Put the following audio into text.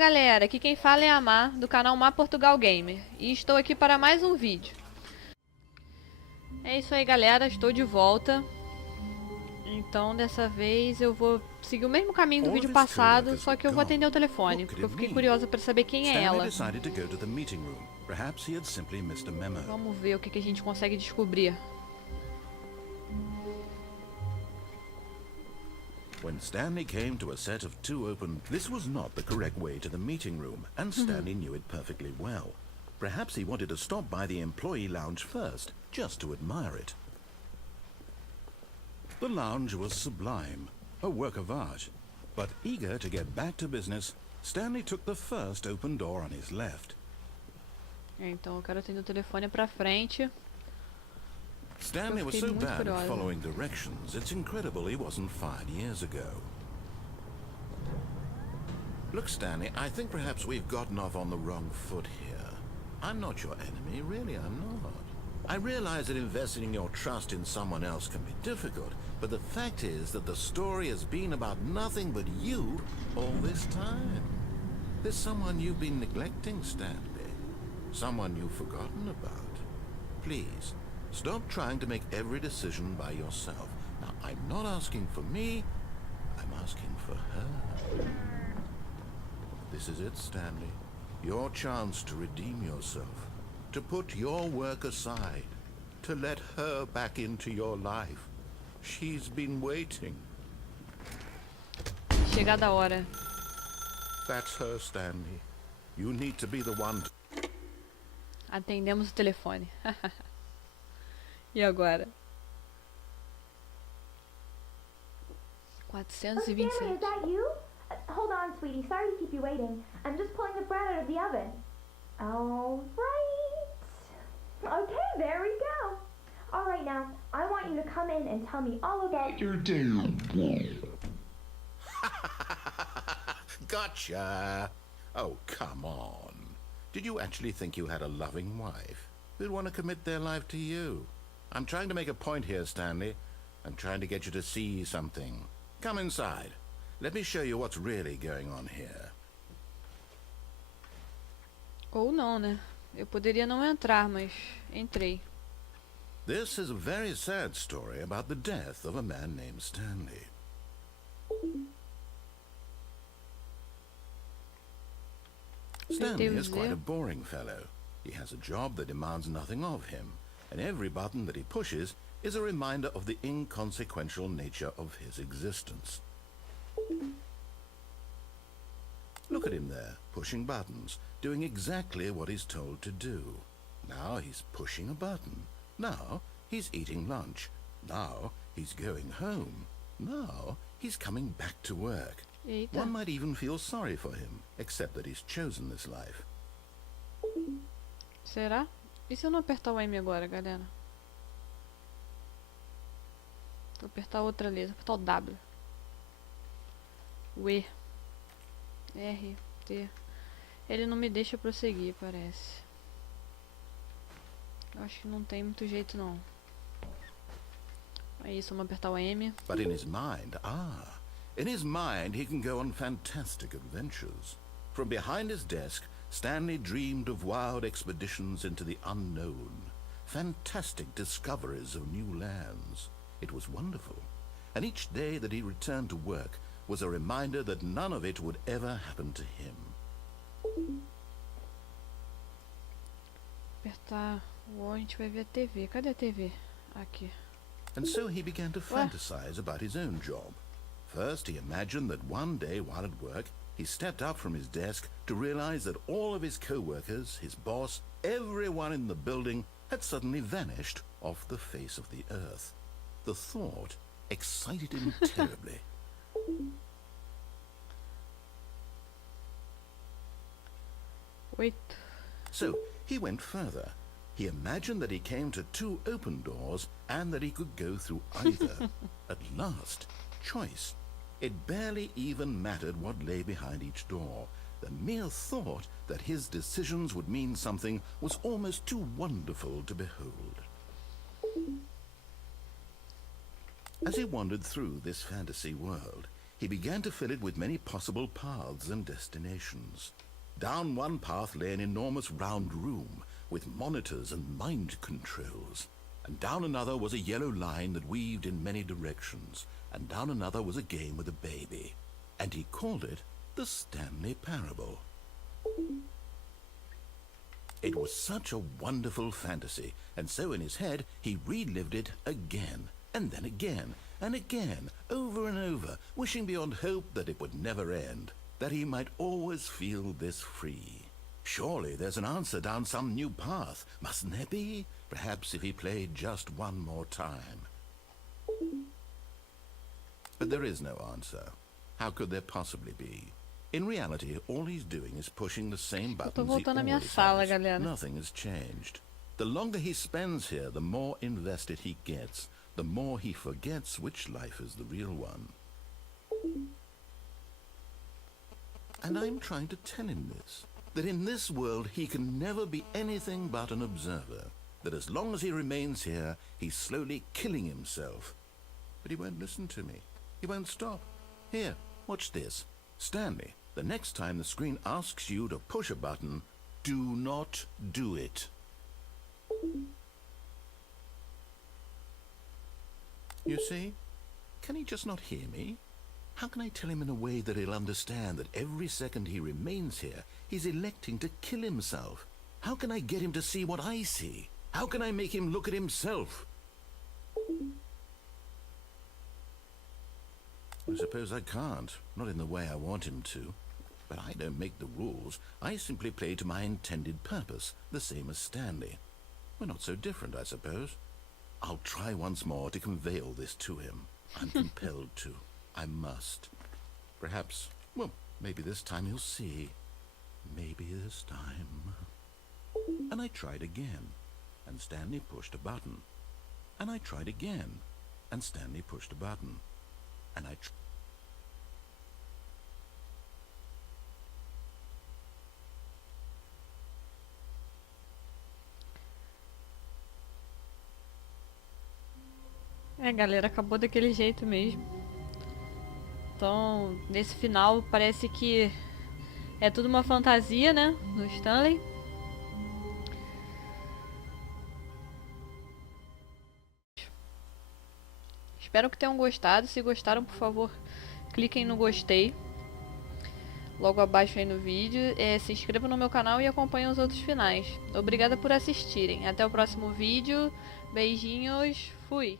galera, aqui quem fala é a Mar, do canal Mar Portugal Gamer, e estou aqui para mais um vídeo. É isso aí galera, estou de volta. Então dessa vez eu vou seguir o mesmo caminho do vídeo passado, só que eu vou atender o telefone, porque eu fiquei curiosa para saber quem é ela. Vamos ver o que a gente consegue descobrir. When Stanley came to a set of two open, this was not the correct way to the meeting room, and Stanley knew it perfectly well. Perhaps he wanted to stop by the employee lounge first, just to admire it. The lounge was sublime, a work of art. But eager to get back to business, Stanley took the first open door on his left. Então eu quero atender o telefone para frente. Stanley was so bad at following directions, it's incredible he wasn't fired years ago. Look, Stanley, I think perhaps we've gotten off on the wrong foot here. I'm not your enemy, really, I'm not. I realize that investing your trust in someone else can be difficult, but the fact is that the story has been about nothing but you all this time. There's someone you've been neglecting, Stanley. Someone you've forgotten about. Please. Stop trying to make every decision by yourself. Now, I'm not asking for me, I'm asking for her. This is it, Stanley. Your chance to redeem yourself. To put your work aside. To let her back into your life. She's been waiting. Chegada a hora. That's her, Stanley. You need to be the one to... Atendemos o telefone. E agora? 427. Stanley, is that you? Hold on, sweetie. Sorry to keep you waiting. I'm just pulling the bread out of the oven. All right. Okay, there we go. All right, now, I want you to come in and tell me all about your day. Gotcha. Oh, come on. Did you actually think you had a loving wife who'd want to commit their life to you? I'm trying to make a point here, Stanley. I'm trying to get you to see something. Come inside. Let me show you what's really going on here. Ou não, né? Eu poderia não entrar, mas entrei. This is a very sad story about the death of a man named Stanley. Stanley is quite a boring fellow. He has a job that demands nothing of him. And every button that he pushes is a reminder of the inconsequential nature of his existence. Look at him there, pushing buttons, doing exactly what he's told to do. Now he's pushing a button. Now he's eating lunch. Now he's going home. Now he's coming back to work. Eita. One might even feel sorry for him, except that he's chosen this life. Será? E se eu não apertar o M agora, galera? Vou apertar outra letra, vou apertar o W. O E. R, T. Ele não me deixa prosseguir, parece. Eu acho que não tem muito jeito, não. É isso, vamos apertar o M. But in his mind he can go on fantastic adventures. From behind his desk, Stanley dreamed of wild expeditions into the unknown, fantastic discoveries of new lands. It was wonderful, and each day that he returned to work was a reminder that none of it would ever happen to him. Apertar o O, a gente vai ver a TV. Cadê a TV? Aqui. And so he began to fantasize about his own job. First, he imagined that one day while at work, he stepped up from his desk to realize that all of his co-workers, his boss, everyone in the building had suddenly vanished off the face of the earth. The thought excited him terribly. Wait. So he went further. He imagined that he came to two open doors and that he could go through either. At last, choice. It barely even mattered what lay behind each door. The mere thought that his decisions would mean something was almost too wonderful to behold. As he wandered through this fantasy world, he began to fill it with many possible paths and destinations. Down one path lay an enormous round room with monitors and mind controls, and down another was a yellow line that weaved in many directions, and down another was a game with a baby, and he called it the Stanley Parable. It was such a wonderful fantasy, and so in his head he relived it again, and then again, and again, over and over, wishing beyond hope that it would never end, that he might always feel this free. Surely there's an answer down some new path, mustn't there be? Perhaps if he played just one more time. But there is no answer. How could there possibly be? In reality, all he's doing is pushing the same buttons he voltando à minha always sala, has. galera. Nothing has changed. The longer he spends here, the more invested he gets, the more he forgets which life is the real one. And I'm trying to tell him this, that in this world he can never be anything but an observer, that as long as he remains here, he's slowly killing himself. But he won't listen to me. He won't stop. Here, watch this. Stanley, the next time the screen asks you to push a button, do not do it. You see? Can he just not hear me? How can I tell him in a way that he'll understand that every second he remains here, he's electing to kill himself? How can I get him to see what I see? How can I make him look at himself? I suppose I can't, not in the way I want him to. But I don't make the rules. I simply play to my intended purpose, the same as Stanley. We're not so different, I suppose. I'll try once more to convey all this to him. I'm compelled to. I must. Perhaps, well, maybe this time he'll see. Maybe this time. And I tried again, and Stanley pushed a button. And I tried again, and Stanley pushed a button. And I galera, acabou daquele jeito mesmo. Então, nesse final, parece que é tudo uma fantasia, né? Do Stanley. Espero que tenham gostado. Se gostaram, por favor, cliquem no gostei. Logo abaixo aí no vídeo. Se inscrevam no meu canal e acompanhem os outros finais. Obrigada por assistirem. Até o próximo vídeo. Beijinhos. Fui!